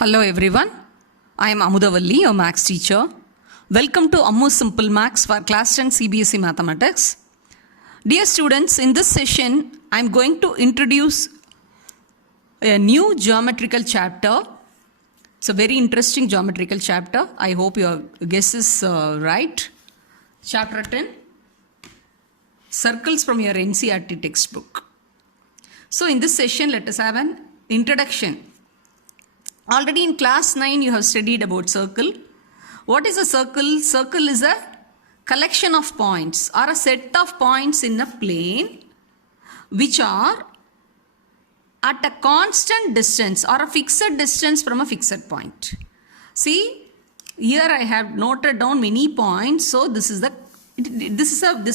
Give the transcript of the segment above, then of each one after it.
Hello everyone, I am Amudavalli, your maths teacher. Welcome to Ammu Simple Maths for Class 10 CBSE Mathematics. Dear students, in this session, I am going to introduce a new geometrical chapter. It's a very interesting geometrical chapter. I hope your guess is right. Chapter 10, Circles from your NCERT textbook. So in this session, let us have an introduction. Already in class 9 you have studied about circle. What is a circle? Circle is a collection of points or a set of points in a plane which are at a constant distance or a fixed distance from a fixed point. See, here I have noted down many points. So this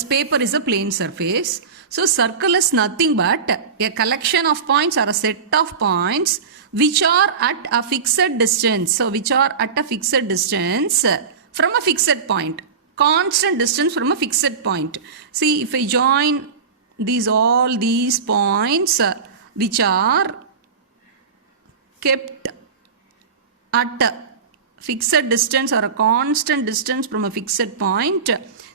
paper is a plane surface. So circle is nothing but a collection of points or a set of points which are at a fixed distance. So which are at a fixed distance from a fixed point. Constant distance from a fixed point. See, if I join all these points which are kept at a fixed distance or a constant distance from a fixed point,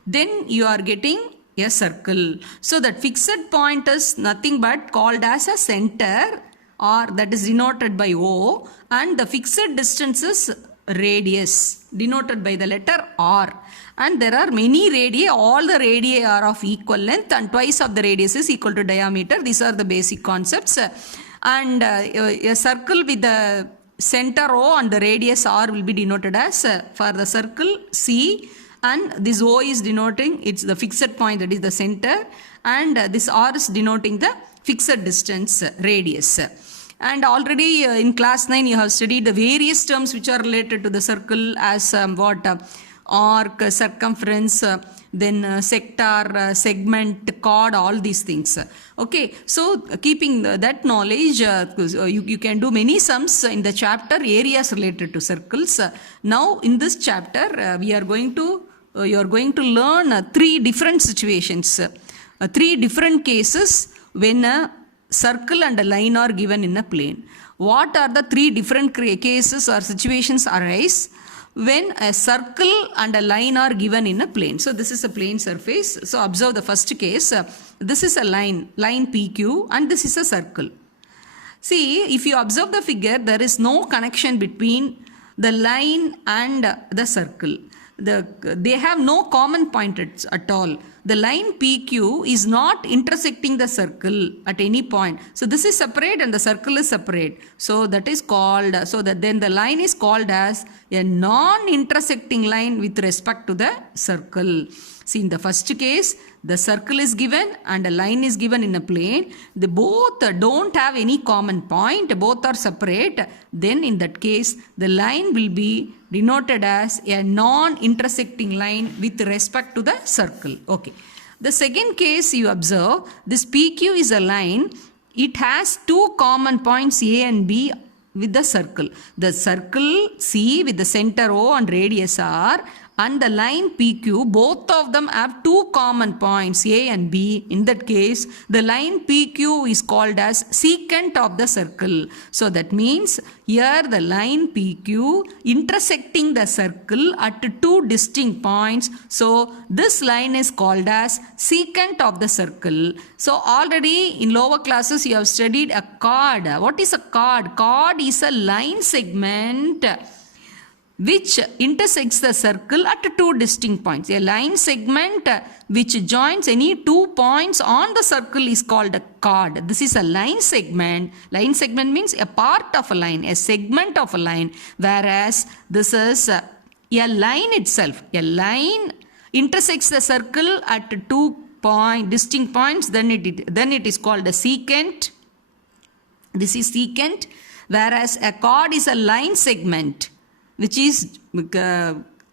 then you are getting a circle. So that fixed point is nothing but called as a center, or that is denoted by O, and the fixed distance is radius denoted by the letter R. And there are many radii. All the radii are of equal length and twice of the radius is equal to diameter. These are the basic concepts. And a circle with the center O and the radius R will be denoted as for the circle C, and this O is denoting it's the fixed point, that is the center, and this R is denoting the fixed distance radius. And already in class 9 you have studied the various terms which are related to the circle as arc, circumference, then sector, segment, chord, all these things. Okay, so keeping that knowledge, you can do many sums in the chapter areas related to circles. Now in this chapter you are going to learn three different situations, three different cases when a circle and a line are given in a plane. What are the three different cases or situations arise when a circle and a line are given in a plane? So this is a plane surface. So observe the first case. This is a line PQ, and this is a circle. See, if you observe the figure, there is no connection between the line and the circle. They have no common point at all. The line PQ is not intersecting the circle at any point. So this is separate and the circle is separate. So that is called, then the line is called as a non-intersecting line with respect to the circle. See, in the first case, the circle is given and a line is given in a plane. They both don't have any common point. Both are separate. Then in that case, the line will be denoted as a non-intersecting line with respect to the circle. Okay. The second case you observe, this PQ is a line. It has two common points A and B with the circle. The circle C with the center O and radius R, and the line PQ, both of them have two common points A and B. In that case, the line PQ is called as secant of the circle. So that means here the line PQ intersecting the circle at two distinct points. So this line is called as secant of the circle. So already in lower classes you have studied a chord. What is a chord? Chord is a line segment which intersects the circle at two distinct points. A line segment which joins any 2 points on the circle is called a chord. This is a line segment. Line segment means a part of a line, a segment of a line, whereas this is a line itself. A line intersects the circle at 2 distinct points, then it is called a secant. This is secant, whereas a chord is a line segment which is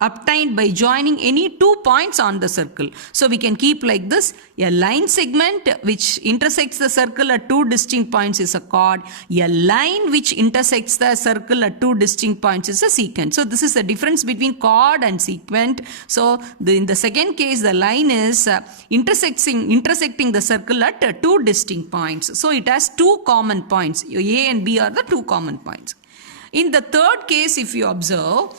obtained by joining any 2 points on the circle. So we can keep like this: a line segment which intersects the circle at 2 distinct points is a chord. A line which intersects the circle at 2 distinct points is a secant. So this is the difference between chord and secant. So in the second case, the line is intersecting the circle at 2 distinct points. So it has 2 common points. A and B are the 2 common points. In the third case, if you observe,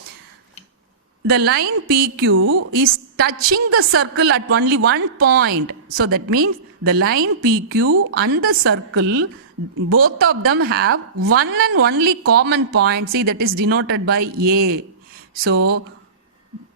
the line PQ is touching the circle at only one point. So that means the line PQ and the circle, both of them have one and only common point. See, that is denoted by A. So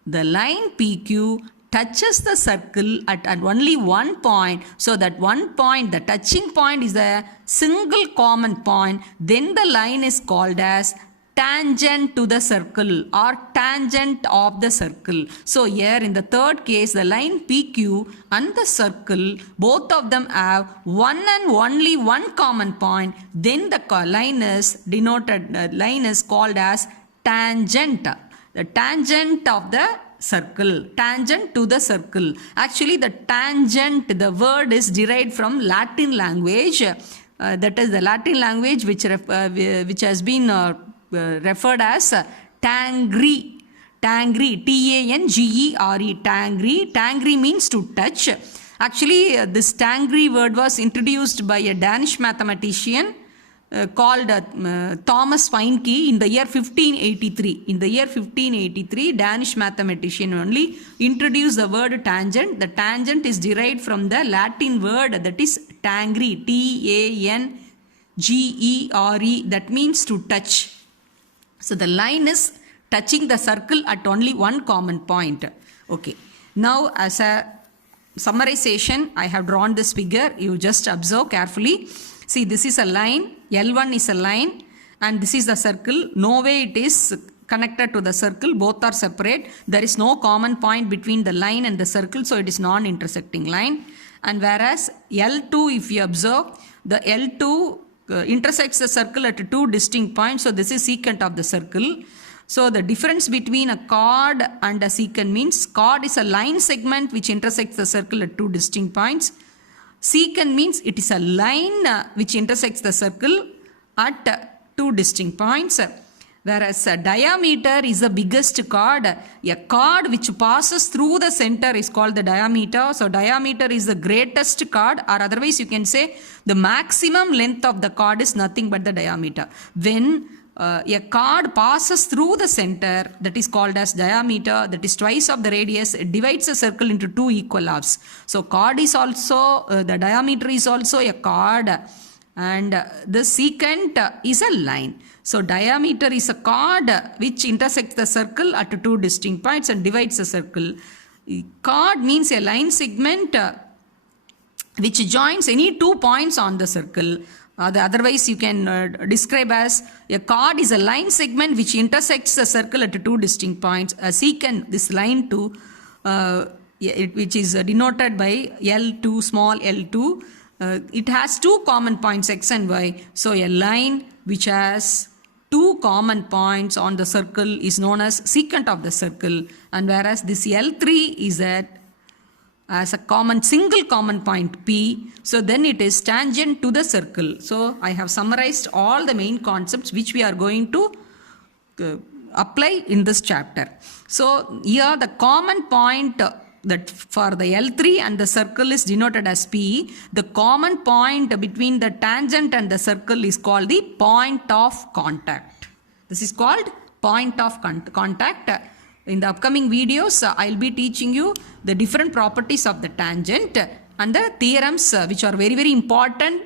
the line PQ touches the circle at only one point. So that one point, the touching point, is a single common point. Then the line is called as tangent to the circle or tangent of the circle. So here in the third case, the line PQ and the circle, both of them have one and only one common point. Then the line is called as tangent. The tangent of the circle, tangent to the circle. Actually, the tangent, the word is derived from Latin language. That is the Latin language which has been referred as tangere. Tangere, T-A-N-G-E-R-E, tangere. Tangere means to touch. Actually, this tangere word was introduced by a Danish mathematician called Thomas Feinke in the year 1583. In the year 1583, Danish mathematician only introduced the word tangent. The tangent is derived from the Latin word that is tangere, T-A-N-G-E-R-E, that means to touch. So the line is touching the circle at only one common point. Okay. Now as a summarization, I have drawn this figure. You just observe carefully. See, this is a line. L1 is a line and this is the circle. No way it is connected to the circle. Both are separate. There is no common point between the line and the circle. So it is non-intersecting line. And whereas L2, if you observe, the L2 intersects the circle at two distinct points. So this is secant of the circle. So the difference between a chord and a secant means chord is a line segment which intersects the circle at two distinct points. Secant means it is a line which intersects the circle at two distinct points. Whereas a diameter is the biggest chord. A chord which passes through the center is called the diameter. So diameter is the greatest chord, or otherwise you can say the maximum length of the chord is nothing but the diameter. When a chord passes through the center, that is called as diameter, that is twice of the radius, it divides the circle into two equal halves. So chord is also, the diameter is also a chord, and the secant is a line. So diameter is a chord which intersects the circle at two distinct points and divides the circle. Chord means a line segment which joins any 2 points on the circle. Otherwise you can describe as a chord is a line segment which intersects the circle at two distinct points. A secant, this line 2, which is denoted by L2, small L2, it has two common points x and y. So a line which has two common points on the circle is known as secant of the circle, and whereas this L3 is as a single common point P, so then it is tangent to the circle. So I have summarized all the main concepts which we are going to apply in this chapter. So here the common point that for the L3 and the circle is denoted as P. The common point between the tangent and the circle is called the point of contact. This is called point of contact. In the upcoming videos, I'll be teaching you the different properties of the tangent and the theorems which are very, very important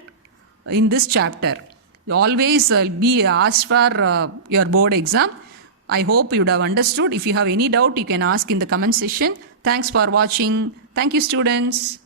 in this chapter. Always be asked for your board exam. I hope you would have understood. If you have any doubt, you can ask in the comment section. Thanks for watching. Thank you, students.